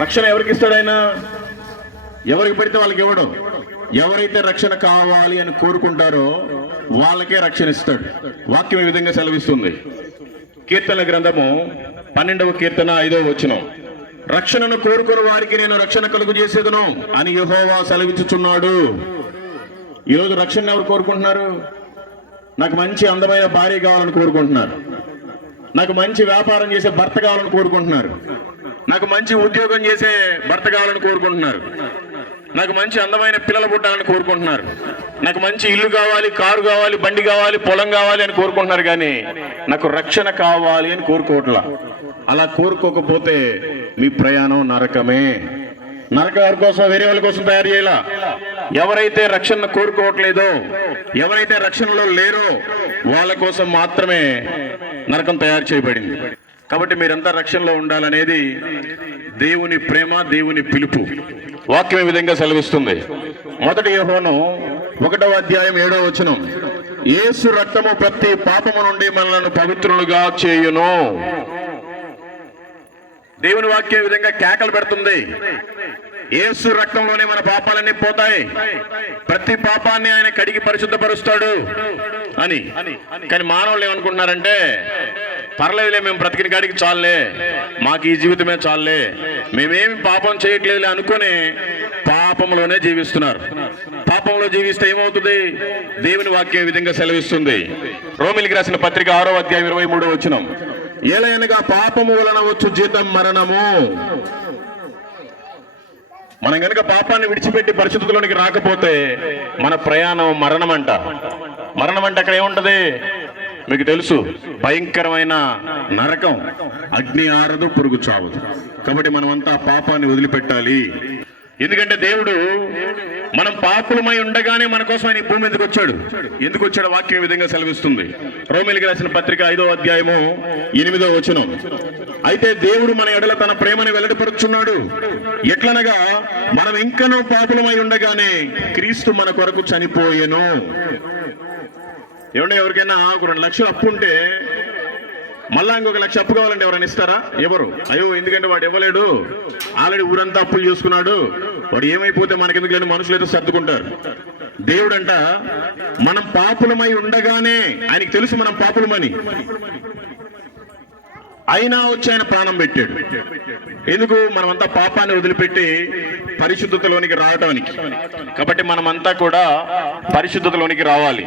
రక్షణ ఎవరికి ఇస్తాడు ఆయన? ఎవరికి పెడితే వాళ్ళకి ఇవ్వడు. ఎవరైతే రక్షణ కావాలి అని కోరుకుంటారో వాళ్ళకే రక్షణ ఇస్తాడు. వాక్యం ఈ విధంగా సెలవిస్తుంది. కీర్తన గ్రంథము 12వ కీర్తన 5వ వచనం, రక్షణను కోరుకున్న వారికి నేను రక్షణ కలుగు చేసేదను అని యెహోవా సెలవిచ్చుచున్నాడు. ఈరోజు రక్షణ ఎవరు కోరుకుంటున్నారు? నాకు మంచి అందమైన భార్య కావాలని కోరుకుంటున్నారు. నాకు మంచి వ్యాపారం చేసే భర్త కావాలని కోరుకుంటున్నారు. నాకు మంచి ఉద్యోగం చేసే భర్త కావాలని కోరుకుంటున్నారు. నాకు మంచి అందమైన పిల్లలు పుట్టాలని కోరుకుంటున్నారు. నాకు మంచి ఇల్లు కావాలి, కారు కావాలి, బండి కావాలి, పొలం కావాలి అని కోరుకుంటున్నారు. కానీ నాకు రక్షణ కావాలి అని కోరుకోవట్లా. అలా కోరుకోకపోతే మీ ప్రయాణం నరకమే. నరకం ఎవరి కోసం? వేరే వాళ్ళ కోసం తయారు చేయాల. ఎవరైతే రక్షణ కోరుకోవట్లేదో, ఎవరైతే రక్షణలో లేరో వాళ్ళ కోసం మాత్రమే నరకం తయారు చేయబడింది. కాబట్టి మీరంతా రక్షణలో ఉండాలనేది దేవుని ప్రేమ, దేవుని పిలుపు. వాక్యం ఈ విధంగా సెలవిస్తుంది. 1 యోహాను 1వ అధ్యాయం 7వ వచనం, యేసు రక్తము ప్రతి పాపము నుండి మనలను పవిత్రులుగా చేయును. దేవుని వాక్యం ఈ విధంగా కేకలు పెడుతుంది. యేసు రక్తంలోనే మన పాపాలన్నీ పోతాయి, ప్రతి పాపాన్ని ఆయన కడిగి పరిశుద్ధపరుస్తాడు అని. కానీ మానవులు ఏమనుకుంటున్నారంటే, పర్లేదులే, మేము బ్రతికిన కాడికి చాలే, మాకు ఈ జీవితమే చాలే, మేమేమి పాపం చేయట్లేదులే అనుకుని పాపంలోనే జీవిస్తున్నారు. పాపంలో జీవిస్తే ఏమవుతుంది? దేవుని వాక్యం ఈ విధంగా సెలవిస్తుంది. రోమిలికి రాసిన పత్రిక 6వ అధ్యాయం 23వ వచనం, ఏలయనగా పాపము వలన వచ్చు జీతం మరణము. మనం కనుక పాపాన్ని విడిచిపెట్టి పరిశుద్ధతలోనికి రాకపోతే మన ప్రయాణం మరణం అంట. మరణం అంటే అక్కడ ఏముంటది మీకు తెలుసు, భయంకరమైన నరకం, అగ్ని ఆరదు, పురుగు చావదు. కాబట్టి మనమంతా పాపాన్ని వదిలిపెట్టాలి. ఎందుకంటే దేవుడు మనం పాపులమై ఉండగానే మన కోసం ఆయన భూమి ఎందుకు వచ్చాడు? ఎందుకు వచ్చాడు? వాక్యం ఈ విధంగా సెలవిస్తుంది. రోమిలికి రాసిన పత్రిక 5వ అధ్యాయము 8వ వచనం, అయితే దేవుడు మన ఎడల తన ప్రేమను వెల్లడిపరుచున్నాడు. ఎట్లనగా మనం ఇంకనూ పాపులమై ఉండగానే క్రీస్తు మన కొరకు చనిపోయెను. ఏమంటే ఎవరికైనా ఒక 2 లక్షలు అప్పు ఉంటే మళ్ళా ఇంకొక 1 లక్ష అప్పు కావాలంటే ఎవరైనా ఇస్తారా? ఎవరు? అయ్యో, ఎందుకంటే వాడు ఇవ్వలేడు, ఆల్రెడీ ఊరంతా అప్పులు చేసుకున్నాడు, వాడు ఏమైపోతే మనకెందుకు లేని మనుషులు ఏదో సర్దుకుంటారు. దేవుడంట మనం పాపులమై ఉండగానే ఆయనకి తెలుసు మనం పాపులమని, అయినా వచ్చి ఆయన ప్రాణం పెట్టాడు. ఎందుకు? మనమంతా పాపాన్ని వదిలిపెట్టి పరిశుద్ధతలోనికి రావటానికి. కాబట్టి మనమంతా కూడా పరిశుద్ధతలోనికి రావాలి.